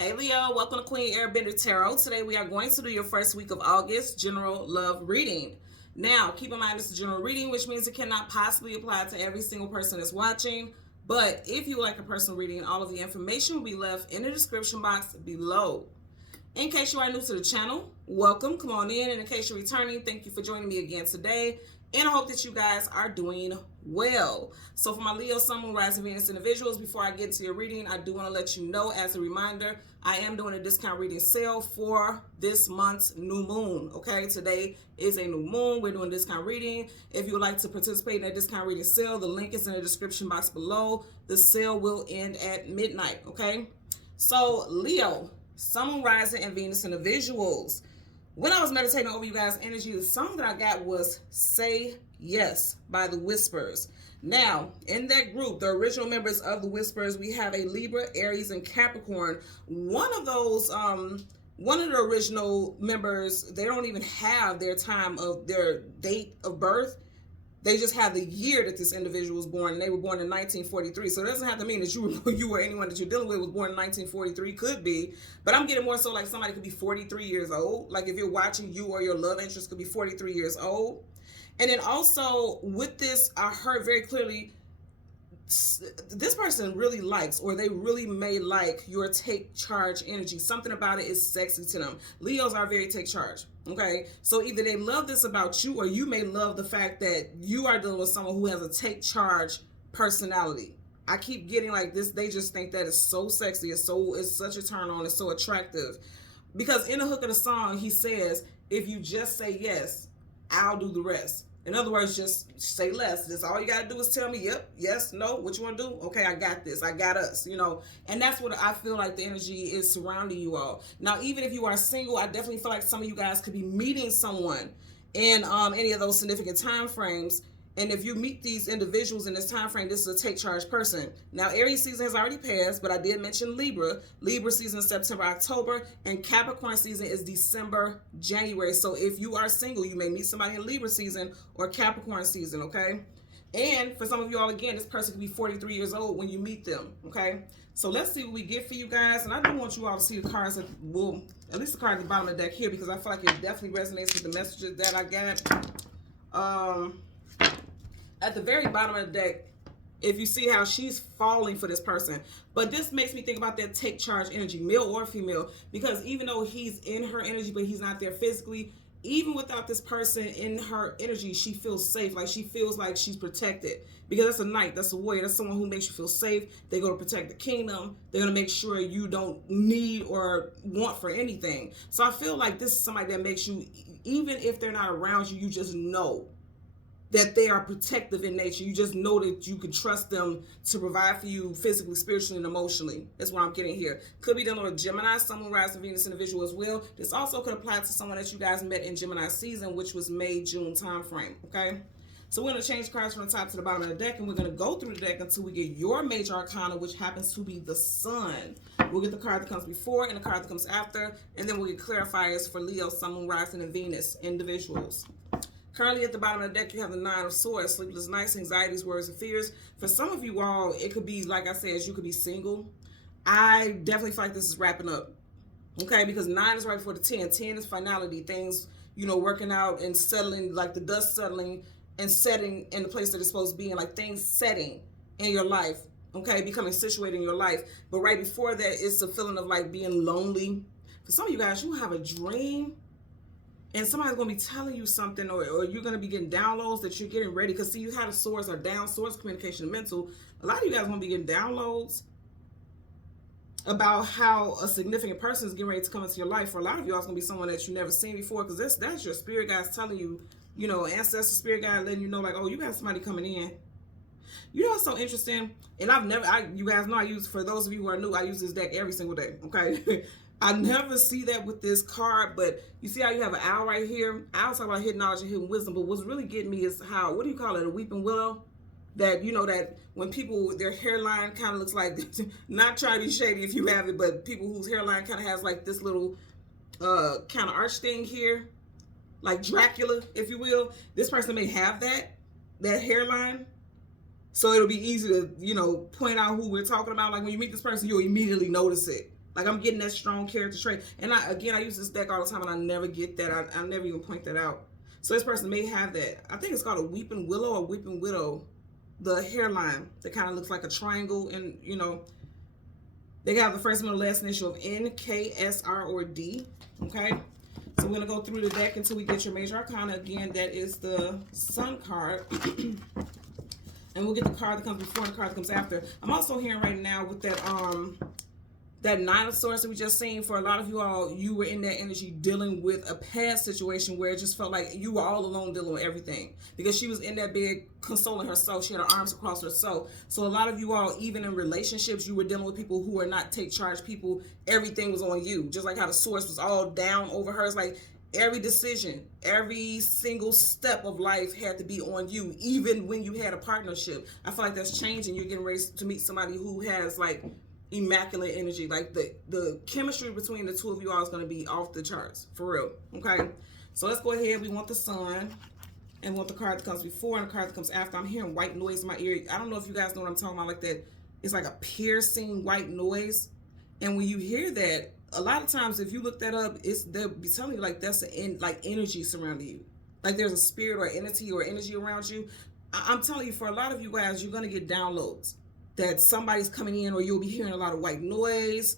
Hey Leo, welcome to Queen Airbender Tarot. Today we are going to do your first week of August general love reading. Now, keep in mind this is a general reading, which means it cannot possibly apply to every single person that's watching. But if you would like a personal reading, all of the information will be left in the description box below. In case you are new to the channel, welcome, come on in. And in case you're returning, thank you for joining me again today. And I hope that you guys are doing well. So for my Leo, Sun, Moon, Rising, Venus individuals, before I get into your reading, I do want to let you know as a reminder, I am doing a discount reading sale for this month's new moon. Okay, today is a new moon. We're doing discount reading. If you would like to participate in that discount reading sale, the link is in the description box below. The sale will end at midnight. Okay, so Leo, Sun, Moon, Rising, and Venus individuals. When I was meditating over you guys' energy, the song that I got was Say Yes by the Whispers. Now, in that group, the original members of the Whispers, we have a Libra, Aries, and Capricorn. One of the original members, they don't even have their time of their date of birth. They just have the year that this individual was born, and they were born in 1943. So it doesn't have to mean that you or anyone that you're dealing with was born in 1943. Could be, but I'm getting more so like somebody could be 43 years old. Like if you're watching, you or your love interest could be 43 years old. And then also with this, I heard very clearly this person really likes, or they really may like, your take charge energy. Something about it is sexy to them. Leos are very take charge. Okay, so either they love this about you, or you may love the fact that you are dealing with someone who has a take charge personality. I keep getting like this. They just think that is so sexy. It's such a turn on. It's so attractive. Because in the hook of the song, he says, if you just say yes, I'll do the rest. In other words, just say less. Just all you got to do is tell me, yep, yes, no, what you want to do? Okay, I got this. I got us, And that's what I feel like the energy is surrounding you all. Now, even if you are single, I definitely feel like some of you guys could be meeting someone in any of those significant time frames. And if you meet these individuals in this time frame, this is a take charge person. Now, Aries season has already passed, but I did mention Libra. Libra season is September, October, and Capricorn season is December, January. So if you are single, you may meet somebody in Libra season or Capricorn season, okay? And for some of you all, again, this person could be 43 years old when you meet them, okay? So let's see what we get for you guys. And I do want you all to see the cards at least the card at the bottom of the deck here, because I feel like it definitely resonates with the messages that I got. At the very bottom of the deck, if you see how she's falling for this person. But this makes me think about that take charge energy, male or female, because even though he's in her energy, but he's not there physically, even without this person in her energy, she feels safe. Like she feels like she's protected, because that's a knight, that's a warrior, that's someone who makes you feel safe. They're going to protect the kingdom. They're going to make sure you don't need or want for anything. So I feel like this is somebody that makes you, even if they're not around you, you just know that they are protective in nature. You just know that you can trust them to provide for you physically, spiritually, and emotionally. That's what I'm getting here. Could be dealing with Gemini, Sun, Moon, Rising, Venus individual as well. This also could apply to someone that you guys met in Gemini season, which was May, June time frame, okay? So we're going to change cards from the top to the bottom of the deck, and we're going to go through the deck until we get your major arcana, which happens to be the Sun. We'll get the card that comes before and the card that comes after, and then we'll get clarifiers for Leo, Sun, Moon, Rising, and Venus individuals. Currently at the bottom of the deck, you have the Nine of Swords, sleepless nights, anxieties, worries, and fears. For some of you all, it could be, like I said, you could be single. I definitely feel like this is wrapping up, okay? Because 9 is right before the 10. 10 is finality, things, working out and settling, like the dust settling and setting in the place that it's supposed to be in, like things setting in your life, okay? Becoming situated in your life. But right before that, it's a feeling of like being lonely. For some of you guys, you have a dream, and somebody's going to be telling you something, or you're going to be getting downloads that you're getting ready. Because see, you have the swords are down, swords, communication, and mental. A lot of you guys are going to be getting downloads about how a significant person is getting ready to come into your life. For a lot of you, it's going to be someone that you've never seen before, because that's your spirit guides telling you, ancestor spirit guide letting you know, like, oh, you got somebody coming in. What's so interesting? And you guys know for those of you who are new, I use this deck every single day, okay? I never see that with this card, but you see how you have an owl right here? Owls talk about hidden knowledge and hidden wisdom, but what's really getting me is how, what do you call it, a weeping willow? That, that when people, their hairline kind of looks like, not trying to be shady if you have it, but people whose hairline kind of has like this little kind of arch thing here, like Dracula, if you will. This person may have that hairline. So it'll be easy to, point out who we're talking about. Like when you meet this person, you'll immediately notice it. Like, I'm getting that strong character trait. And I use this deck all the time, and I never get that. I never even point that out. So this person may have that. I think it's called a weeping willow or weeping widow. The hairline that kind of looks like a triangle, and you know, they have the first, middle, last initial of N, K, S, R, or D. Okay, so we're gonna go through the deck until we get your major arcana. Again, that is the Sun card. And we'll get the card that comes before and the card that comes after. I'm also hearing right now with that Nine of Swords that we just seen. For a lot of you all, you were in that energy dealing with a past situation where it just felt like you were all alone dealing with everything, because she was in that bed consoling herself. She had her arms across herself. So a lot of you all, even in relationships, you were dealing with people who are not take charge people. Everything was on you, just like how the Swords was all down over her. It's like every decision, every single step of life had to be on you, even when you had a partnership. I feel like that's changing. You're getting ready to meet somebody who has like immaculate energy. Like the chemistry between the two of you all is going to be off the charts, for real. Okay, so let's go ahead. We want the Sun, and we want the card that comes before and the card that comes after. I'm hearing white noise in my ear. I don't know if you guys know what I'm talking about, like that. It's like a piercing white noise, and when you hear that, a lot of times if you look that up, they'll be telling you like that's like energy surrounding you, like there's a spirit or entity or energy around you. I'm telling you, for a lot of you guys, you're going to get downloads that somebody's coming in, or you'll be hearing a lot of white noise,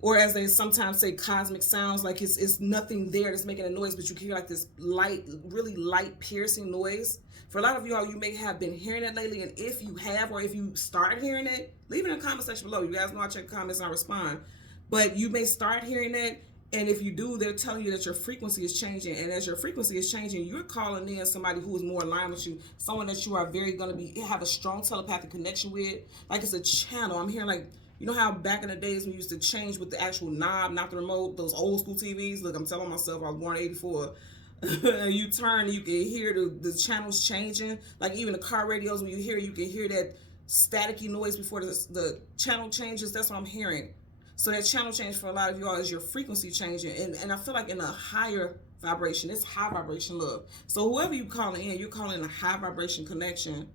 or as they sometimes say, cosmic sounds. Like it's nothing there that's making a noise, but you can hear like this light, really light piercing noise. For a lot of y'all, you may have been hearing it lately, and if you have, or if you start hearing it, leave it in the comment section below. You guys know I check the comments and I respond. But you may start hearing it, and if you do, they're telling you that your frequency is changing. And as your frequency is changing, you're calling in somebody who is more aligned with you, someone that you are very going to have a strong telepathic connection with. Like it's a channel. I'm hearing like, you know how back in the days we used to change with the actual knob, not the remote, those old school TVs? Look, I'm telling myself I was born in '84. You turn and you can hear the channels changing. Like even the car radios, when you hear, you can hear that staticky noise before the channel changes. That's what I'm hearing. So that channel change for a lot of y'all is your frequency changing. And I feel like in a higher vibration, it's high vibration love. So whoever you calling in, you're calling in a high vibration connection.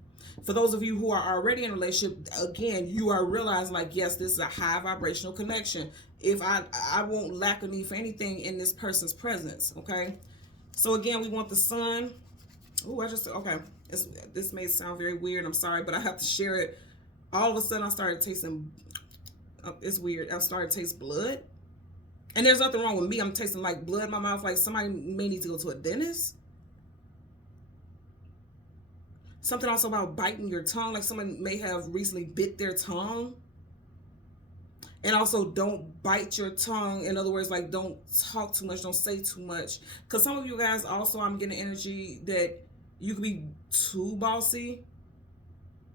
For those of you who are already in a relationship, again, you are realizing like, yes, this is a high vibrational connection. If I won't lack a need for anything in this person's presence, okay? So again, we want the Sun. Oh, okay. This may sound very weird. I'm sorry, but I have to share it. All of a sudden, I started tasting, it's weird. I started to taste blood. And there's nothing wrong with me. I'm tasting like blood in my mouth. Like somebody may need to go to a dentist. Something also about biting your tongue. Like someone may have recently bit their tongue. And also, don't bite your tongue. In other words, like, don't talk too much. Don't say too much. Because some of you guys also, I'm getting energy that you can be too bossy.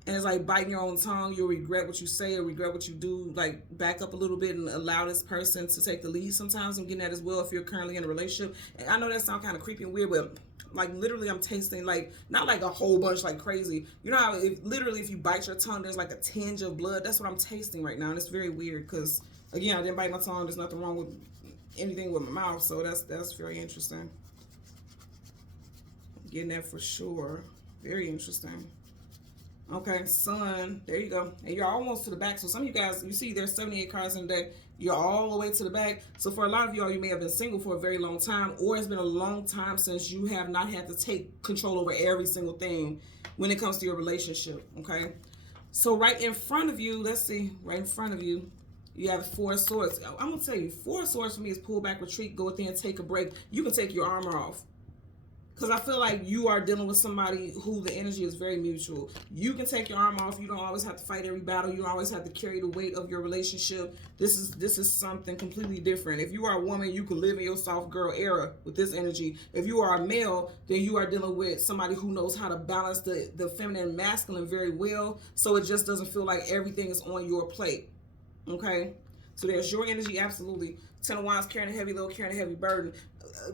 And it's like biting your own tongue. You'll regret what you say or regret what you do. Like, back up a little bit and allow this person to take the lead sometimes. I'm getting that as well if you're currently in a relationship. And I know that sounds kind of creepy and weird, but like literally I'm tasting like, not like a whole bunch like crazy. You know how literally if you bite your tongue, there's like a tinge of blood. That's what I'm tasting right now. And it's very weird because, again, I didn't bite my tongue. There's nothing wrong with anything with my mouth. So that's very interesting. Getting that for sure. Very interesting. Okay, Sun, there you go. And you're almost to the back. So some of you guys, you see there's 78 cards in the deck. You're all the way to the back. So for a lot of y'all, you may have been single for a very long time, or it's been a long time since you have not had to take control over every single thing when it comes to your relationship, okay? So right in front of you, let's see, right in front of you, you have 4 swords. I'm going to tell you, 4 swords for me is pull back, retreat, go within, take a break. You can take your armor off. Because I feel like you are dealing with somebody who the energy is very mutual. You can take your arm off. You don't always have to fight every battle. You don't always have to carry the weight of your relationship. This is something completely different. If you are a woman, you can live in your soft girl era with this energy. If you are a male, then you are dealing with somebody who knows how to balance the feminine and masculine very well. So it just doesn't feel like everything is on your plate. Okay? So there's your energy, absolutely. 10 of Wands, carrying a heavy load, carrying a heavy burden.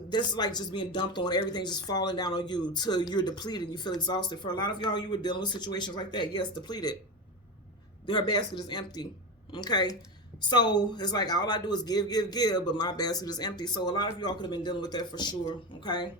This is like just being dumped on. Everything just falling down on you till you're depleted. You feel exhausted. For a lot of y'all, you were dealing with situations like that. Yes, depleted. Their basket is empty. Okay? So it's like all I do is give, but my basket is empty. So a lot of y'all could have been dealing with that for sure. Okay?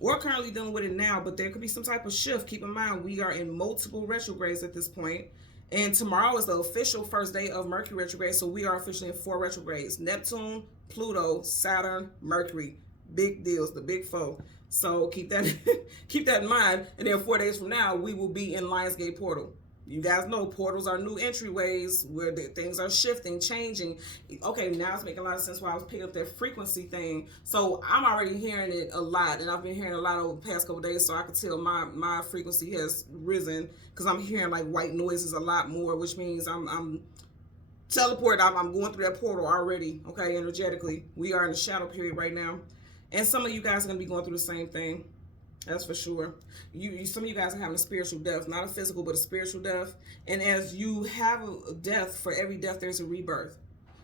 Or currently dealing with it now, but there could be some type of shift. Keep in mind, we are in multiple retrogrades at this point. And tomorrow is the official first day of Mercury retrograde, so we are officially in 4 retrogrades: Neptune, Pluto, Saturn, Mercury. Big deals, the big four. So keep that keep that in mind. And then 4 days from now, we will be in Lionsgate portal. You guys know portals are new entryways where things are shifting, changing. Okay, now it's making a lot of sense why I was picking up that frequency thing. So I'm already hearing it a lot, and I've been hearing a lot over the past couple of days, so I can tell my frequency has risen because I'm hearing like white noises a lot more, which means I'm teleported. I'm going through that portal already, okay, energetically. We are in the shadow period right now. And some of you guys are going to be going through the same thing. That's for sure. Some of you guys are having a spiritual death, not a physical, but a spiritual death. And as you have a death, for every death, there's a rebirth.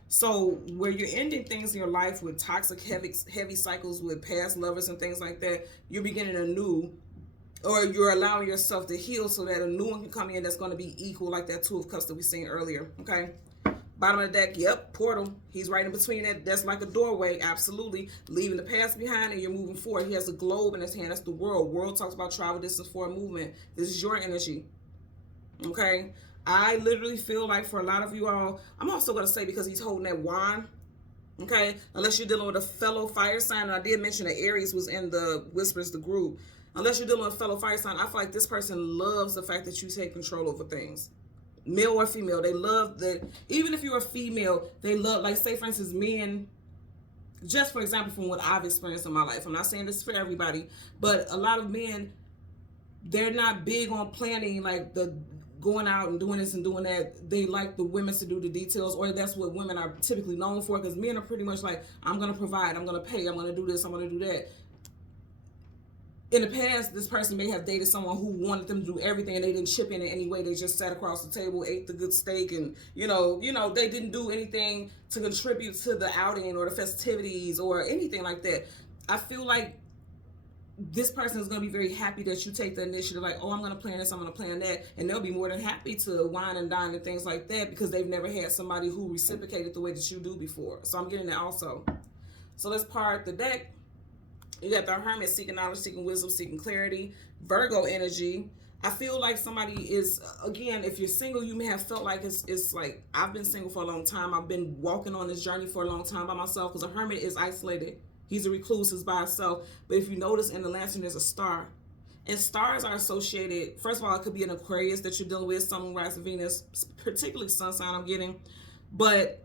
So where you're ending things in your life with toxic, heavy cycles with past lovers and things like that, you're beginning a new, or you're allowing yourself to heal so that a new one can come in that's going to be equal, like that Two of Cups that we seen earlier. Okay. Bottom of the deck, yep, portal. He's right in between that. That's like a doorway, absolutely. Leaving the past behind and you're moving forward. He has a globe in his hand. That's the world. World talks about travel, distance, forward movement. This is your energy, okay? I literally feel like for a lot of you all, I'm also going to say because he's holding that wand, okay? Unless you're dealing with a fellow fire sign, and I did mention that Aries was in the Whispers, the group. Unless you're dealing with a fellow fire sign, I feel like this person loves the fact that you take control over things. Male or female, they love that. Even if you're a female, they love, like, say for instance, men, just for example, from what I've experienced in my life, I'm not saying this for everybody, but a lot of men, they're not big on planning, like the going out and doing this and doing that. They like the women to do the details, or that's what women are typically known for, because men are pretty much like, I'm going to provide, I'm going to pay, I'm going to do this, I'm going to do that. In the past, this person may have dated someone who wanted them to do everything and they didn't chip in any way. They just sat across the table, ate the good steak, and you know, they didn't do anything to contribute to the outing or the festivities or anything like that. I feel like this person is going to be very happy that you take the initiative, like, oh, I'm going to plan this, I'm going to plan that, and they'll be more than happy to wine and dine and things like that because they've never had somebody who reciprocated the way that you do before. So I'm getting that also. So let's part the deck. You got the Hermit, seeking knowledge, seeking wisdom, seeking clarity. Virgo energy. I feel like somebody is, again, if you're single, you may have felt like it's like, I've been single for a long time. I've been walking on this journey for a long time by myself, because a hermit is isolated. He's a recluse, he's by himself. But if you notice in the lantern, there's a star. And stars are associated, first of all, it could be an Aquarius that you're dealing with, Sun, Moon, Rise, and Venus, particularly sun sign I'm getting. But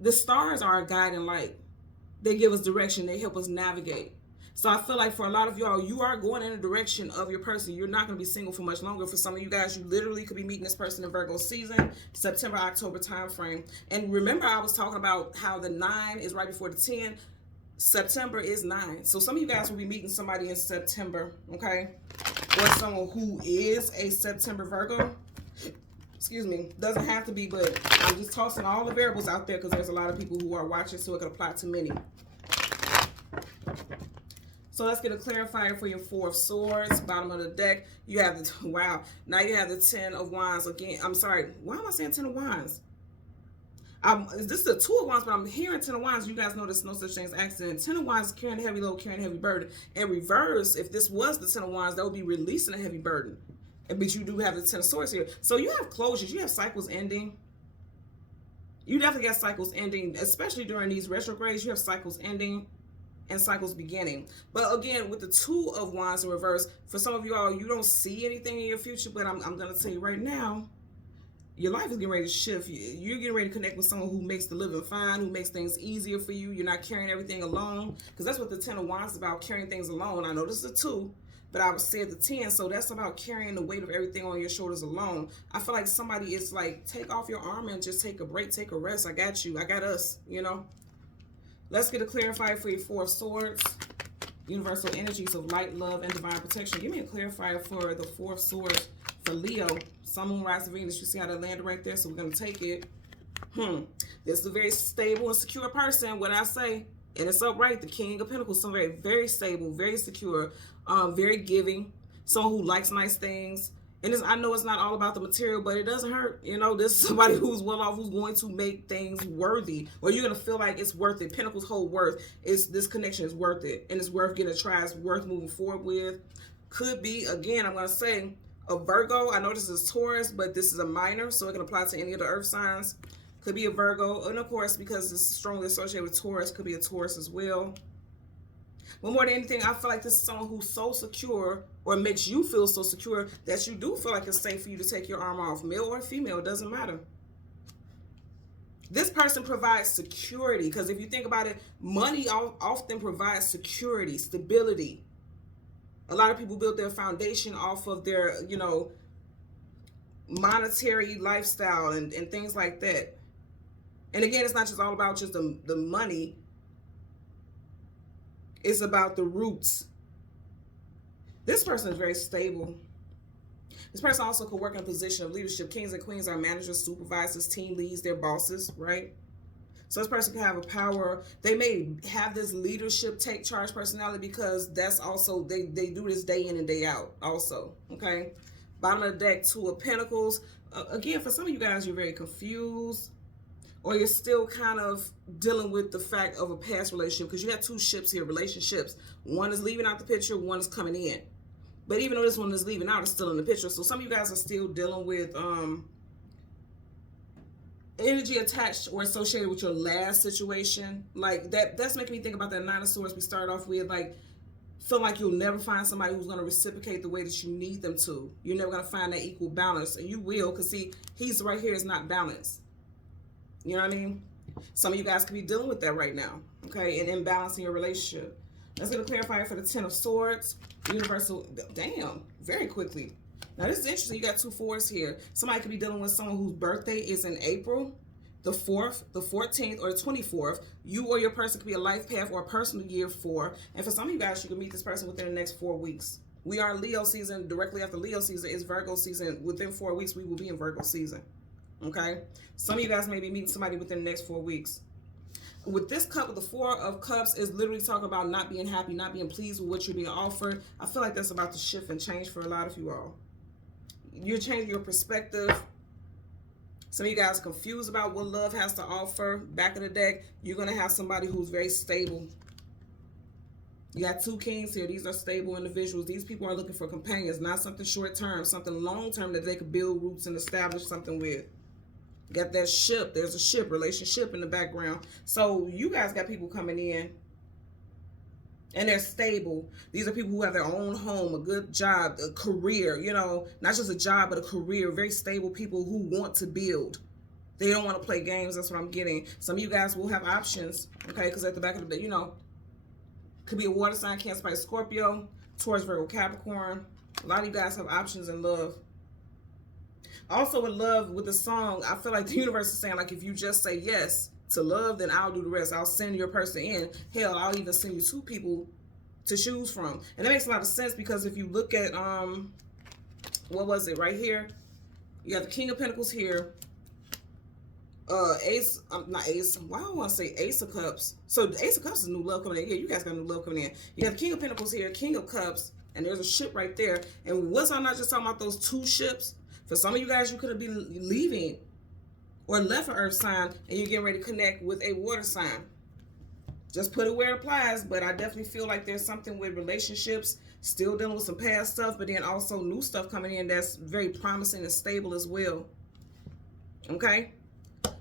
the stars are a guiding light. They give us direction. They help us navigate. So I feel like for a lot of y'all, you are going in the direction of your person. You're not going to be single for much longer. For some of you guys, you literally could be meeting this person in Virgo season, September, October time frame. And remember, I was talking about how the 9 is right before the 10. September is 9. So some of you guys will be meeting somebody in September, okay? Or someone who is a September Virgo. Excuse me. Doesn't have to be, but I'm just tossing all the variables out there because there's a lot of people who are watching, so it could apply to many. So let's get a clarifier for your 4 of Swords. Bottom of the deck, you have the, wow, now you have the 10 of Wands again. I'm sorry, why am I saying 10 of Wands? This is the 2 of Wands, but I'm hearing 10 of Wands. You guys know there's no such thing as accident. 10 of Wands is carrying a heavy load, carrying a heavy burden. In reverse, if this was the 10 of Wands, that would be releasing a heavy burden. But you do have the 10 of Swords here. So you have closures, you have cycles ending. You definitely got cycles ending, especially during these retrogrades. You have cycles ending and cycles beginning. But again, with the 2 of Wands in reverse, for some of you all, you don't see anything in your future, but I'm going to tell you right now, your life is getting ready to shift. You're getting ready to connect with someone who makes the living fine, who makes things easier for you. You're not carrying everything alone, because that's what the 10 of Wands is about, carrying things alone. I know this is a 2, but I would say the 10, so that's about carrying the weight of everything on your shoulders alone. I feel like somebody is like, take off your armor and just take a break, take a rest. I got you. I got us, you know. Let's get a clarifier for your 4 of Swords. Universal energies of light, love, and divine protection. Give me a clarifier for the 4 of Swords for Leo. Sun, Moon, Rise, and Venus. You see how that landed right there? So we're going to take it. This is a very stable and secure person, what I say. And it's upright. The King of Pentacles. Somebody very stable, very secure, very giving. Someone who likes nice things. And I know it's not all about the material, but it doesn't hurt. You know, this is somebody who's well off, who's going to make things worthy, or you're going to feel like it's worth it. Pentacles hold worth. This connection is worth it, and it's worth getting a try. It's worth moving forward with. Could be, again, I'm going to say, A Virgo, I know this is Taurus, but this is a minor, so it can apply to any of the earth signs. Could be a Virgo, and of course, because it's strongly associated with Taurus, could be a Taurus as well. But more than anything, I feel like this is someone who's so secure, or makes you feel so secure, that you do feel like it's safe for you to take your armor off. Male or female, it doesn't matter. This person provides security, because if you think about it, money often provides security, stability. A lot of people build their foundation off of their, you know, monetary lifestyle and things like that. And again, it's not just all about just the money. It's about the roots. This person is very stable. This person also could work in a position of leadership. Kings and queens are managers, supervisors, team leads, they're bosses, right? So this person can have a power. They may have this leadership, take charge personality, because that's also, they do this day in and day out also, okay? Bottom of the deck, Two of Pentacles. Again, for some of you guys, you're very confused, or you're still kind of dealing with the fact of a past relationship, because you have two ships here, relationships. One is leaving out the picture, one is coming in. But even though this one is leaving out, it's still in the picture. So some of you guys are still dealing with energy attached or associated with your last situation. Like that's making me think about that Nine of Swords we started off with. Like, feel like you'll never find somebody who's going to reciprocate the way that you need them to. You're never going to find that equal balance. And you will, because see, he's right here is not balanced. You know what I mean? Some of you guys could be dealing with that right now, okay? And imbalancing your relationship. Let's get a clarifier for the Ten of Swords. Universal, damn, very quickly. Now this is interesting. You got two fours here. Somebody could be dealing with someone whose birthday is in April, the 4th, the 14th, or the 24th. You or your person could be a life path or a personal year 4. And for some of you guys, you can meet this person within the next 4 weeks. We are in Leo season. Directly after Leo season is Virgo season. Within 4 weeks, we will be in Virgo season. Okay? Some of you guys may be meeting somebody within the next 4 weeks. With this cup, with the Four of Cups, is literally talking about not being happy, not being pleased with what you're being offered. I feel like that's about to shift and change for a lot of you all. You're changing your perspective. Some of you guys are confused about what love has to offer. Back in the deck, you're going to have somebody who's very stable. You got two kings here. These are stable individuals. These people are looking for companions, not something short-term, something long-term that they could build roots and establish something with. Got that ship. There's a ship, relationship in the background. So you guys got people coming in and they're stable. These are people who have their own home, a good job, a career, you know, not just a job, but a career. Very stable people who want to build. They don't want to play games. That's what I'm getting. Some of you guys will have options, okay? Because at the back of the day, you know, could be a water sign, Cancer, Pisces, Scorpio, Taurus, Virgo, Capricorn. A lot of you guys have options in love. Also with love, with the song, I feel like the universe is saying, like, if you just say yes to love, then I'll do the rest. I'll send your person in. Hell, I'll even send you 2 people to choose from. And that makes a lot of sense, because if you look at, what was it, right here? You have the King of Pentacles here. Ace, not Ace, why do I want to say Ace of Cups? So the Ace of Cups is new love coming in. Yeah, you guys got new love coming in. You have the King of Pentacles here, King of Cups, and there's a ship right there. And was I not just talking about those 2 ships? For some of you guys, you could have been leaving or left an earth sign and you're getting ready to connect with a water sign. Just put it where it applies, but I definitely feel like there's something with relationships, still dealing with some past stuff, but then also new stuff coming in that's very promising and stable as well. Okay?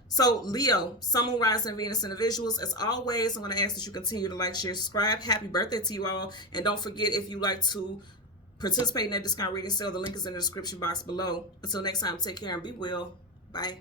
So, Leo, Sun, Moon, Rising, and Venus individuals, as always, I'm going to ask that you continue to like, share, subscribe. Happy birthday to you all. And don't forget, if you like to participate in that discount reading sale, the link is in the description box below. Until next time, take care and be well. Bye.